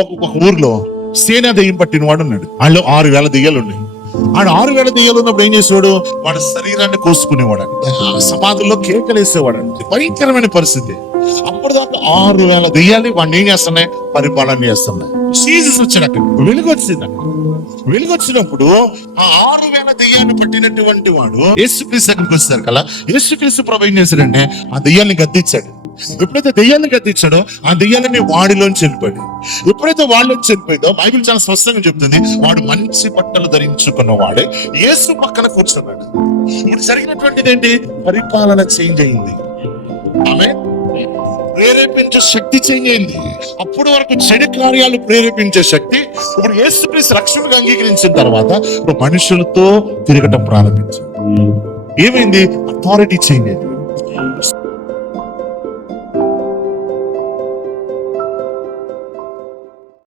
ఒక ఊర్లో సేనా దెయ్యం పట్టిన వాడు ఉన్నాడు. వాళ్ళు 6,000 దెయ్యాలు ఉన్నాయి. ఆడు 6,000 దెయ్యాలు ఉన్నప్పుడు ఏం చేసేవాడు? వాడు శరీరాన్ని కోసుకునేవాడు, సమాధుల్లో కేకలేసేవాడు. భయంకరమైన పరిస్థితి. అప్పుడు దాకా 6,000 దెయ్యాలు వాడిని ఏం చేస్తున్నాయి? పరిపాలన చేస్తున్నాయి. జీసస్ వచ్చాడు, అక్కడ వెలుగొచ్చింది. వెలుగొచ్చినప్పుడు ఆ 6,000 దెయ్యాన్ని పట్టినటువంటి వాడు యేసుక్రీస్తు దగ్గరికి వచ్చారు కదా. యేసుక్రీస్తు ప్రభు ఏం చేశాడంటే ఆ దెయ్యాన్ని గద్దించాడు. ఎప్పుడైతే దెయ్యాన్ని గద్దించాడో ఆ దెయ్యాలని వాడిలోంచి వెళ్ళిపోయాడు. ఎప్పుడైతే వాళ్ళలోంచి వెళ్ళిపోయిందో బైబిల్ చాలా స్పష్టంగా చెప్తుంది, వాడు మంచి బట్టలు ధరించుకున్న వాడే యేసు పక్కన కూర్చున్నాడు. ఇప్పుడు జరిగినటువంటిది ఏంటి? పరిపాలన చేంజ్ అయింది. ఆమె ప్రేరేపించే శక్తి చేంజ్ అయింది. అప్పుడు వరకు చెడు కార్యాలు ప్రేరేపించే శక్తి ఇప్పుడు యేసుక్రీస్తు రక్షణగా అంగీకరించిన తర్వాత ఇప్పుడు మనుషులతో తిరగటం ప్రారంభించింది. ఏమైంది? అథారిటీ చేంజ్ అయింది.